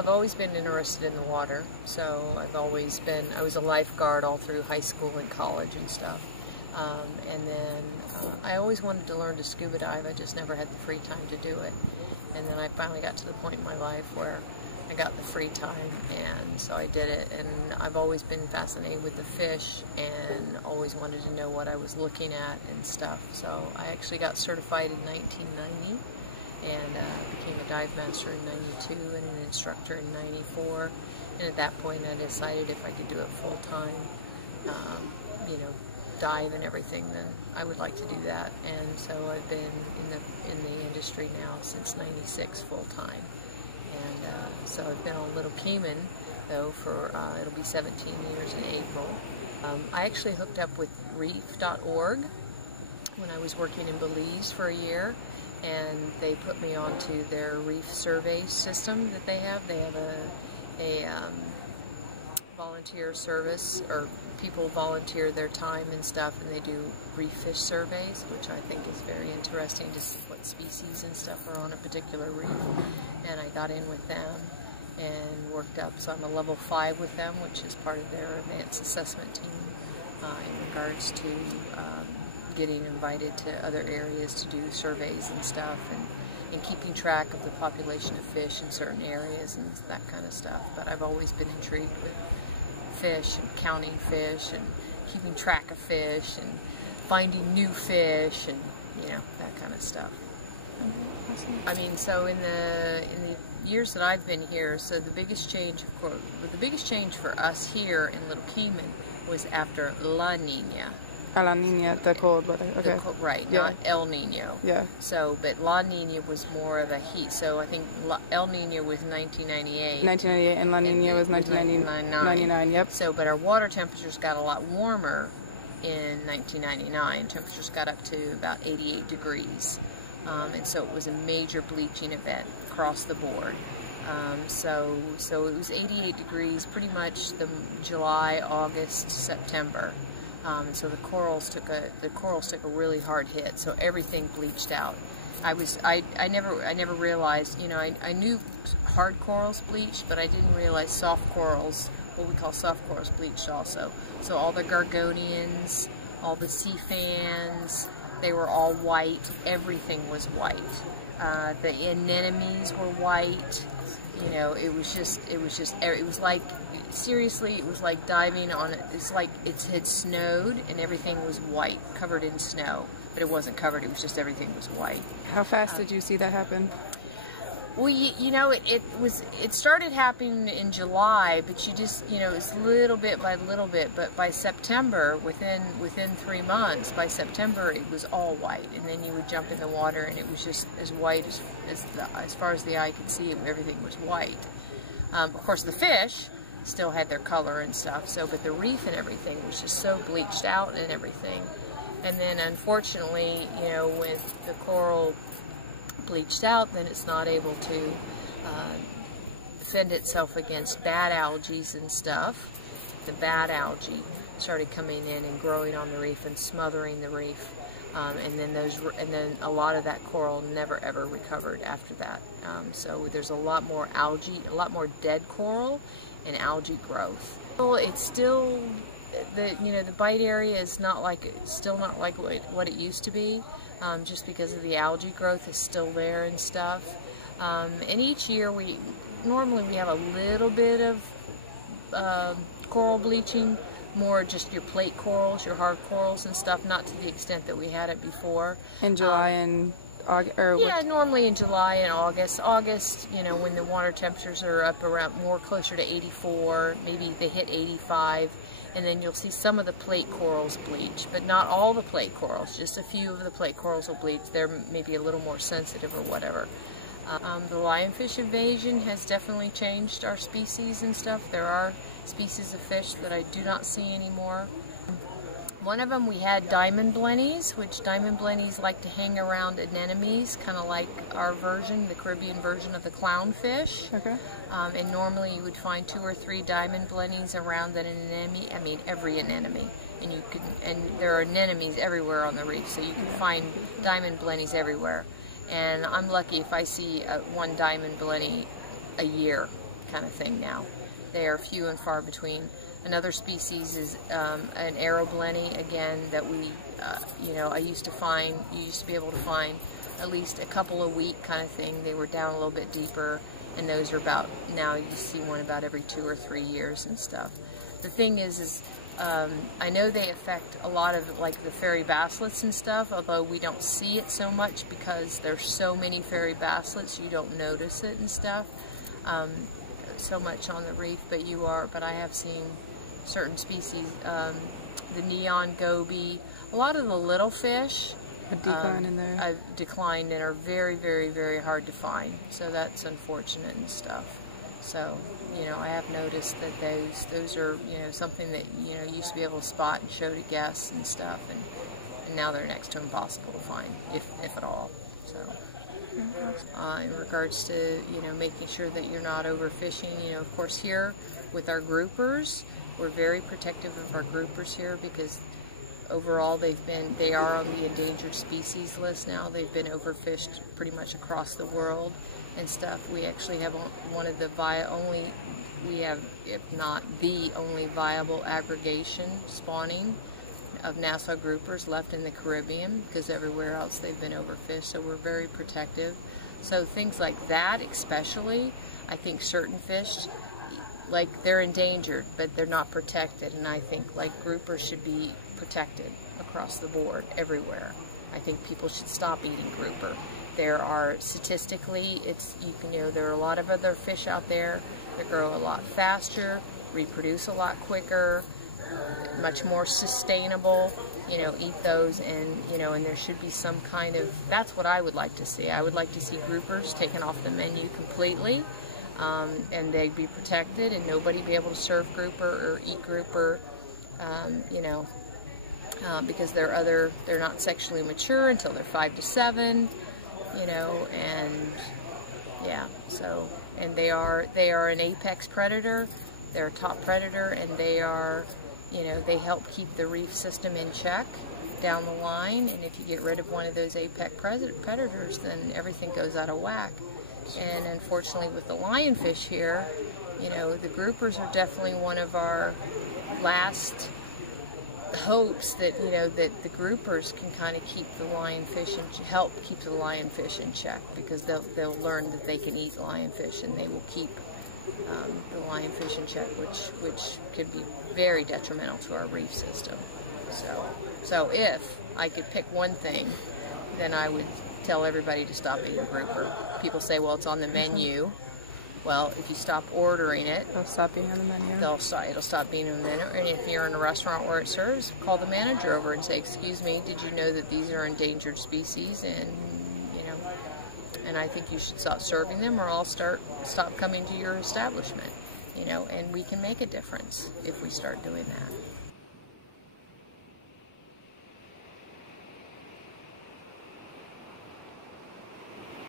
I've always been interested in the water. So I was a lifeguard all through high school and college and stuff. And then I always wanted to learn to scuba dive. I just never had the free time to do it. And then I finally got to the point in my life where I got the free time, and so I did it. And I've always been fascinated with the fish and always wanted to know what I was looking at and stuff. So I actually got certified in 1990 and became a dive master in 92 and an instructor in 94. And at that point I decided if I could do it full time, you know, dive and everything, then I would like to do that. And so I've been in the industry now since 96 full time. And so I've been on Little Cayman though for it'll be 17 years in April. I actually hooked up with reef.org when I was working in Belize for a year, and they put me onto their reef survey system that they have. They have a volunteer service, or people volunteer their time and stuff, and they do reef fish surveys, which I think is very interesting to see what species and stuff are on a particular reef. And I got in with them and worked up, so I'm a level 5 with them, which is part of their advanced assessment team in regards to getting invited to other areas to do surveys and stuff, and keeping track of the population of fish in certain areas and that kind of stuff. But I've always been intrigued with fish and counting fish and keeping track of fish and finding new fish and, you know, that kind of stuff. I mean, so in the years that I've been here, so the biggest change, of course, the biggest change for us here in Little Cayman was after La Nina. La Nina, the cold weather. Okay. Right, yeah. Not El Nino. Yeah. So, but La Nina was more of a heat. So I think El Nino was 1998. 1998, and La Nina was 1999. Yep. So, but our water temperatures got a lot warmer in 1999. Temperatures got up to about 88 degrees. And so it was a major bleaching event across the board. So it was 88 degrees pretty much the July, August, September. And so the corals took a really hard hit. So everything bleached out. I never realized, you know, I knew hard corals bleached, but I didn't realize soft corals, what we call soft corals, bleached also. So all the gorgonians, all the sea fans, they were all white. Everything was white. The anemones were white. You know, it was like, seriously, it was like diving on it. It's like it had snowed and everything was white, covered in snow. But it wasn't covered, it was just everything was white. How fast did you see that happen? Well, you know, it started happening in July, but you just, you know, it's little bit by little bit. But by September, within 3 months, by September it was all white, and then you would jump in the water, and it was just as white as far as the eye could see. Everything was white. Of course, the fish still had their color and stuff. So, but the reef and everything was just so bleached out and everything. And then, unfortunately, you know, when the coral bleached out, then it's not able to defend itself against bad algae and stuff. The bad algae started coming in and growing on the reef and smothering the reef, and then a lot of that coral never ever recovered after that. So there's a lot more algae, a lot more dead coral, and algae growth. Well, it's still the bite area is still not like what it used to be. Just because of the algae growth is still there and stuff. And each year normally we have a little bit of coral bleaching, more just your plate corals, your hard corals and stuff, not to the extent that we had it before. In July and August? Yeah, normally in July and August. August, you know, when the water temperatures are up around more closer to 84, maybe they hit 85. And then you'll see some of the plate corals bleach, but not all the plate corals. Just a few of the plate corals will bleach. They're maybe a little more sensitive or whatever. The lionfish invasion has definitely changed our species and stuff. There are species of fish that I do not see anymore. One of them, we had diamond blennies, which diamond blennies like to hang around anemones, kind of like our version, the Caribbean version of the clownfish. Okay. And normally you would find 2 or 3 diamond blennies around an anemone. I mean, every anemone. And there are anemones everywhere on the reef, so you can find diamond blennies everywhere. And I'm lucky if I see one diamond blenny a year. kind of thing now. They are few and far between. Another species is an arrow blenny, again, that we, you know, you used to be able to find at least a couple a week kind of thing. They were down a little bit deeper, and those are about, now you see one about every 2 or 3 years and stuff. The thing is I know they affect a lot of, like, the fairy basslets and stuff, although we don't see it so much because there's so many fairy basslets, you don't notice it and stuff so much on the reef, but I have seen certain species, the neon goby, a lot of the little fish have declined and are very, very, very hard to find. So that's unfortunate and stuff. So, you know, I have noticed that those are, you know, something that, you know, used to be able to spot and show to guests and stuff, and now they're next to impossible to find, if at all. So, in regards to, you know, making sure that you're not overfishing, you know, of course here with our groupers, we're very protective of our groupers here because overall they are on the endangered species list now. They've been overfished pretty much across the world and stuff. We actually have one of the we have, if not the only viable aggregation spawning of Nassau groupers left in the Caribbean, because everywhere else they've been overfished, so we're very protective. So things like that especially, I think certain fish, like, they're endangered, but they're not protected, and I think, like, groupers should be protected across the board, everywhere. I think people should stop eating grouper. There are, statistically, you know, there are a lot of other fish out there that grow a lot faster, reproduce a lot quicker, much more sustainable, you know, eat those, and, you know, and there should be some kind of, that's what I would like to see. I would like to see groupers taken off the menu completely, and they'd be protected, and nobody be able to serve grouper or eat grouper, you know, because they're not sexually mature until they're 5 to 7, you know, and yeah, so, and they are an apex predator. They're a top predator, and they are, you know, they help keep the reef system in check down the line, and if you get rid of one of those apex predators, then everything goes out of whack. And unfortunately with the lionfish here, you know, the groupers are definitely one of our last hopes that, you know, that the groupers can kind of keep the lionfish and help keep the lionfish in check, because they'll learn that they can eat lionfish, and they will keep the lionfish in check, which could be very detrimental to our reef system. So if I could pick one thing, then I would tell everybody to stop eating grouper. People say, well, it's on the menu. Well, if you stop ordering it, it'll stop being on the menu. It'll stop being on the menu. And if you're in a restaurant where it serves, call the manager over and say, excuse me, did you know that these are endangered species? And, you know, and I think you should stop serving them, or I'll stop coming to your establishment. You know, and we can make a difference if we start doing that.